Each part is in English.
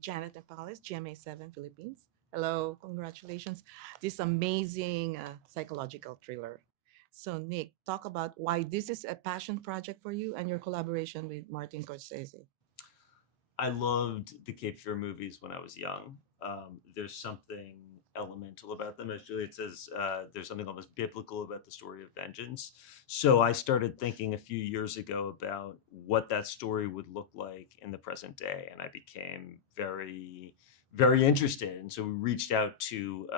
Janet Nepales, GMA7 Philippines. Hello, congratulations. This amazing psychological thriller. So, Nick, talk about why this is a passion project for you and your collaboration with Martin Scorsese. I loved the Cape Fear movies when I was young. There's something elemental about them. As Juliet says, there's something almost biblical about the story of vengeance. So I started thinking a few years ago about what that story would look like in the present day. And I became very, very interested. And so we reached out to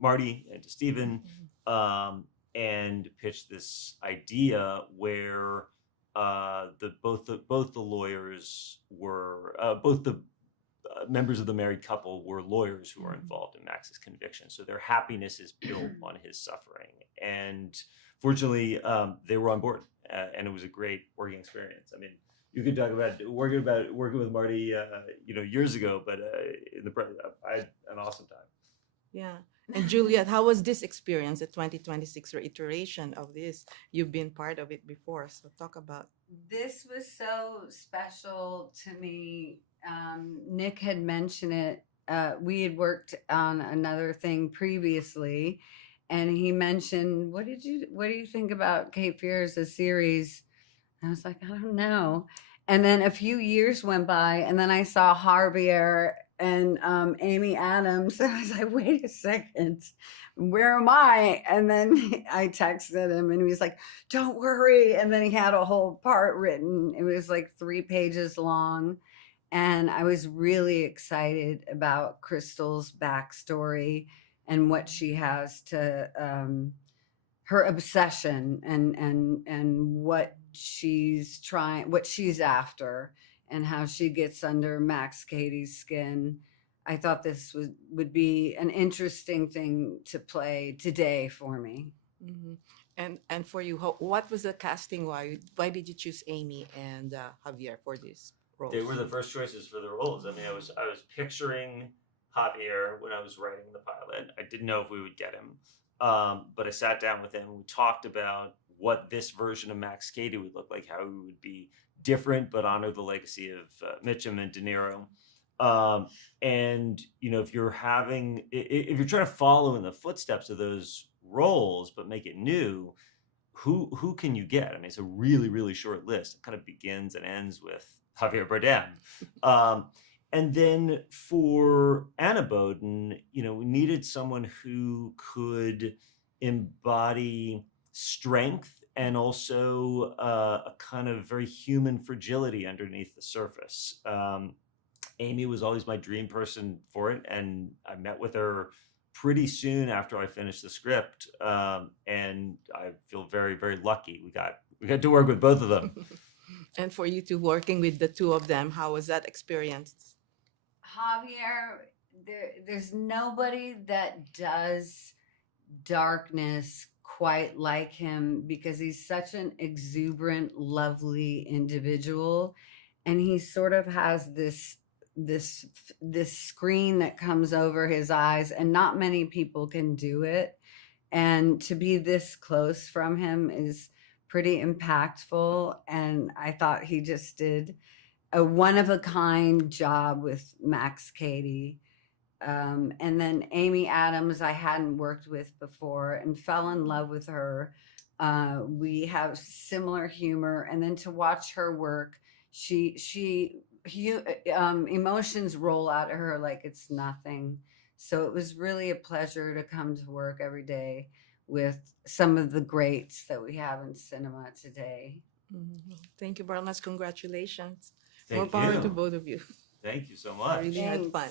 Marty and to Stephen Mhm. um, and pitched this idea where both the lawyers were both the members of the married couple were lawyers who were Mhm. involved in Max's conviction. So their happiness is built on his suffering. And fortunately, they were on board, and it was a great working experience. I mean, you could talk about working with Marty, years ago, but I had an awesome time. Yeah. And Juliet, how was this experience, the 2026 reiteration of this? You've been part of it before, so talk about. This was so special to me. Nick had mentioned it. We had worked on another thing previously, and he mentioned, What do you think about Cape Fear as a series?" I was like, "I don't know." And then a few years went by, and then I saw Javier and Amy Adams. And I was like, "Wait a second, where am I?" And then I texted him, and he was like, "Don't worry." And then he had a whole part written. It was like 3 pages long. And I was really excited about Crystal's backstory and what she has to her obsession and what she's after, and how she gets under Max Katie's skin. I thought this would be an interesting thing to play today for me. Hmm. And for you, what was the casting? Why did you choose Amy and Javier for these They were roles? the first choices for the roles. I mean, I was picturing Javier when I was writing the pilot. I didn't know if we would get him, but I sat down with him. We talked about what this version of Max Cady would look like, how he would be different but honor the legacy of Mitchum and De Niro. And if if you're trying to follow in the footsteps of those roles but make it new, who can you get? I mean, it's a really, really short list. It kind of begins and ends with Javier Bardem. Um, and then for Anna Boden, we needed someone who could embody strength and also a kind of very human fragility underneath the surface. Amy was always my dream person for it, and I met with her pretty soon after I finished the script, and I feel very, very lucky. We got to work with both of them. And for you two working with the two of them, how was that experience? Javier, there's nobody that does darkness quite like him, because he's such an exuberant, lovely individual, and he sort of has this this screen that comes over his eyes, and not many people can do it. And to be this close from him is pretty impactful, and I thought he just did a one of a kind job with Max Cady. And then Amy Adams, I hadn't worked with before and fell in love with her. We have similar humor, and then to watch her work, emotions roll out of her like it's nothing. So it was really a pleasure to come to work every day with some of the greats that we have in cinema today. Mhm. Thank you very much. Congratulations. More Thank power to you. both of you. Thank you so I much. really had Thanks. fun.